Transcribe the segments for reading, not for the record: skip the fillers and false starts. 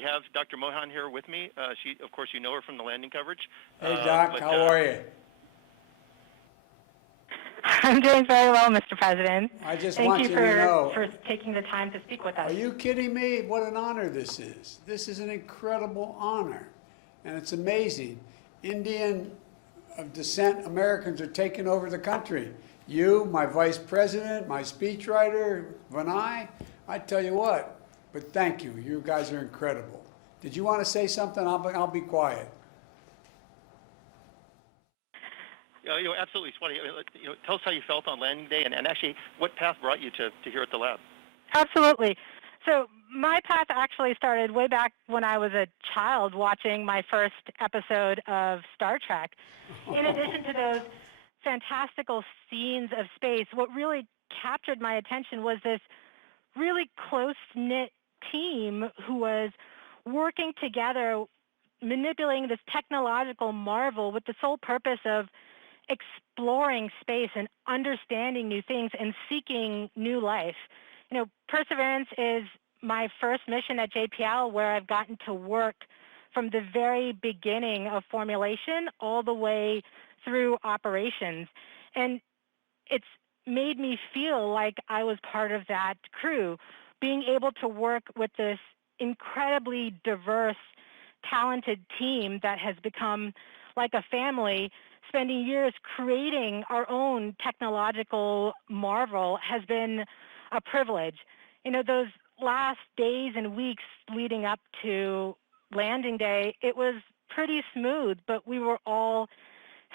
We have Dr. Mohan here with me. Of course, you know her from the landing coverage. Hey, Doc, how are you? I'm doing very well, Mr. President. I just Thank want you you to know. for taking the time to speak with us. Are you kidding me? What an honor this is. This is an incredible honor, and it's amazing. Indian of descent Americans are taking over the country. You, my vice president, my speechwriter, Vinay, I tell you what, but thank you. You guys are incredible. Did you want to say something? I'll be quiet. Absolutely, Swati. Tell us how you felt on landing day, and actually what path brought you to here at the lab. Absolutely. So my path actually started way back when I was a child watching my first episode of Star Trek. In addition to those fantastical scenes of space, what really captured my attention was this really close-knit team who was working together, manipulating this technological marvel with the sole purpose of exploring space and understanding new things and seeking new life. Perseverance is my first mission at JPL, where I've gotten to work from the very beginning of formulation all the way through operations. And it's made me feel like I was part of that crew, being able to work with this incredibly diverse, talented team that has become like a family. Spending years creating our own technological marvel has been a privilege. Those last days and weeks leading up to landing day, it was pretty smooth, but we were all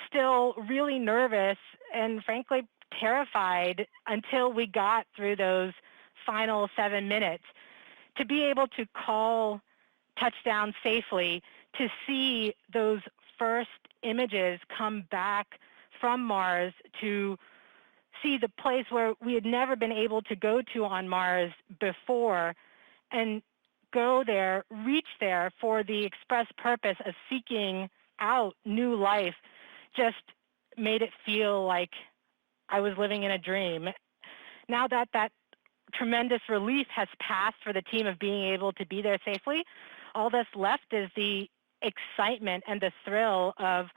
still really nervous and frankly terrified until we got through those final 7 minutes. To be able to call touchdown safely, to see those first images come back from Mars, to see the place where we had never been able to go to on Mars before, and go there, reach there for the express purpose of seeking out new life, just made it feel like I was living in a dream. Now that that tremendous relief has passed for the team of being able to be there safely, all that's left is the excitement and the thrill of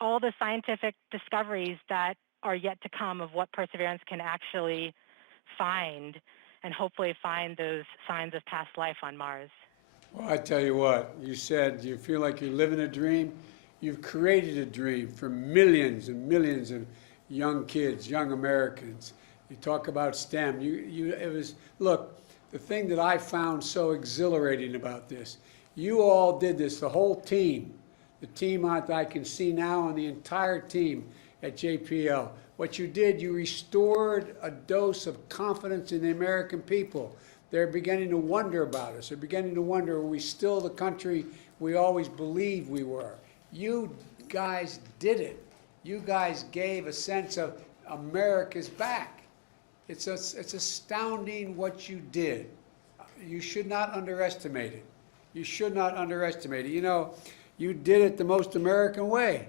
all the scientific discoveries that are yet to come of what Perseverance can actually find, and hopefully find those signs of past life on Mars. Well, I tell you what, you said you feel like you're living a dream. You've created a dream for millions and millions of young kids, young Americans. You talk about STEM. Look, the thing that I found so exhilarating about this, you all did this, the whole team, the team I can see now, and the entire team at JPL. What you did, you restored a dose of confidence in the American people. They're beginning to wonder about us. They're beginning to wonder, are we still the country we always believed we were? You guys did it. You guys gave a sense of America's back. It's astounding what you did. You should not underestimate it. You should not underestimate it. You did it the most American way.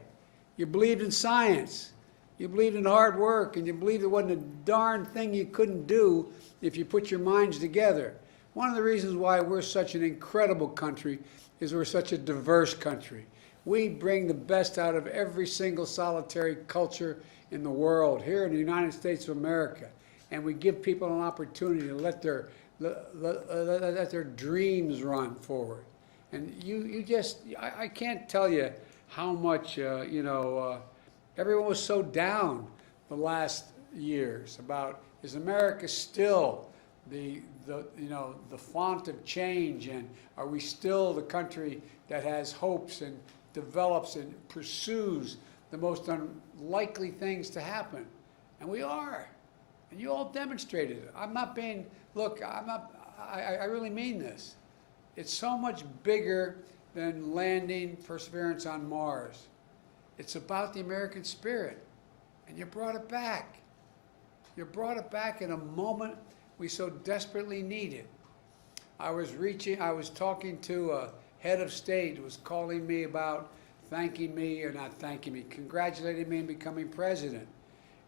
You believed in science. You believed in hard work, and you believed there wasn't a darn thing you couldn't do if you put your minds together. One of the reasons why we're such an incredible country is we're such a diverse country. We bring the best out of every single solitary culture in the world here in the United States of America, and we give people an opportunity to let their dreams run forward. And I can't tell you how much everyone was so down the last years about, is America still the font of change, and are we still the country that has hopes and develops and pursues the most unlikely things to happen? And we are, and you all demonstrated it. I really mean this. It's so much bigger than landing Perseverance on Mars. It's about the American spirit, and you brought it back. You brought it back in a moment we so desperately needed. I was talking to a head of state who was calling me about congratulating me in becoming president.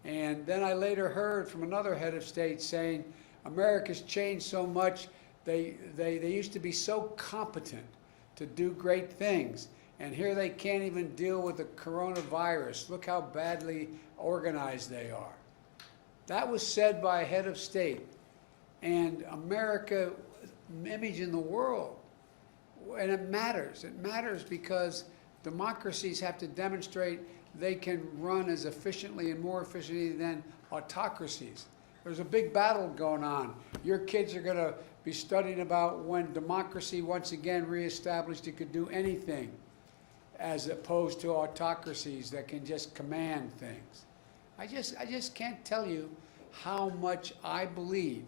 And then I later heard from another head of state saying, America's changed so much They used to be so competent to do great things, and here they can't even deal with the coronavirus. Look how badly organized they are. That was said by a head of state, and America's image in the world. And it matters. It matters because democracies have to demonstrate they can run as efficiently and more efficiently than autocracies. There's a big battle going on. Your kids are going to be studying about when democracy once again reestablished it could do anything, as opposed to autocracies that can just command things. I just can't tell you how much I believe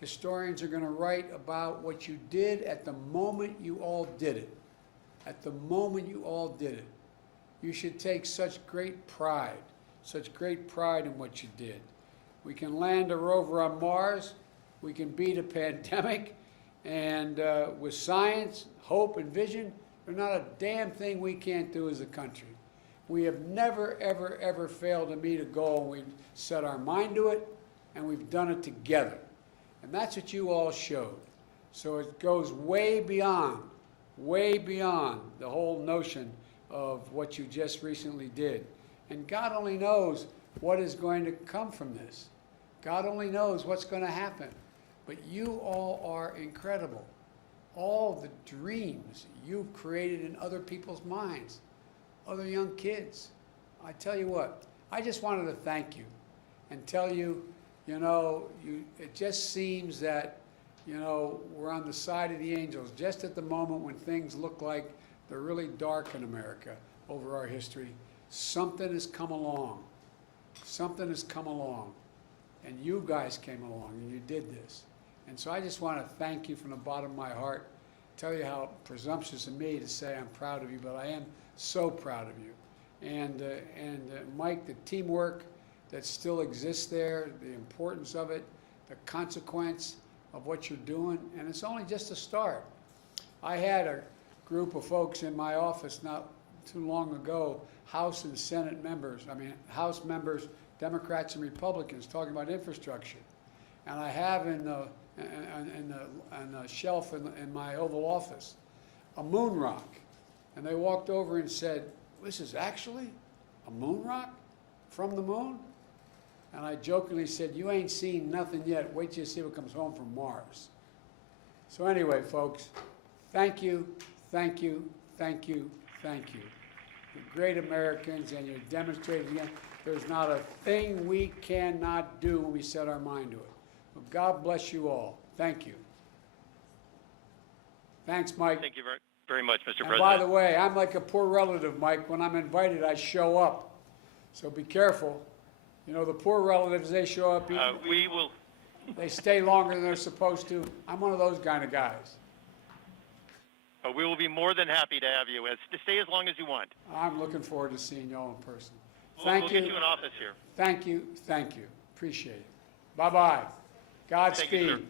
historians are going to write about what you did at the moment you all did it. At the moment you all did it. You should take such great pride in what you did. We can land a rover on Mars. We can beat a pandemic. And with science, hope, and vision, there's not a damn thing we can't do as a country. We have never, ever, ever failed to meet a goal. We've set our mind to it, and we've done it together. And that's what you all showed. So it goes way beyond the whole notion of what you just recently did. And God only knows what is going to come from this. God only knows what's going to happen. But you all are incredible. All the dreams you've created in other people's minds, other young kids. I tell you what, I just wanted to thank you and tell you, it just seems that, we're on the side of the angels just at the moment when things look like they're really dark in America over our history. Something has come along. Something has come along. And you guys came along and you did this. And so I just want to thank you from the bottom of my heart, tell you how presumptuous of me to say I'm proud of you, but I am so proud of you. And Mike, the teamwork that still exists there, the importance of it, the consequence of what you're doing, and it's only just a start. I had a group of folks in my office not too long ago, House and Senate members, House members, Democrats and Republicans, talking about infrastructure. And I have in the shelf in my Oval Office a moon rock. And they walked over and said, "This is actually a moon rock from the moon?" And I jokingly said, "You ain't seen nothing yet. Wait till you see what comes home from Mars." So anyway, folks, thank you, thank you, thank you, thank you. You're great Americans, and you're demonstrating again, there's not a thing we cannot do when we set our mind to it. Well, God bless you all. Thank you. Thanks, Mike. Thank you very, very much, Mr. And President. by the way, I'm like a poor relative, Mike. When I'm invited, I show up. So be careful. The poor relatives, they show up. We will. They stay longer than they're supposed to. I'm one of those kind of guys. We will be more than happy to have you. To stay as long as you want. I'm looking forward to seeing you all in person. We'll get you in office here. Thank you. Thank you. Appreciate it. Bye-bye. Godspeed. Thank you, sir.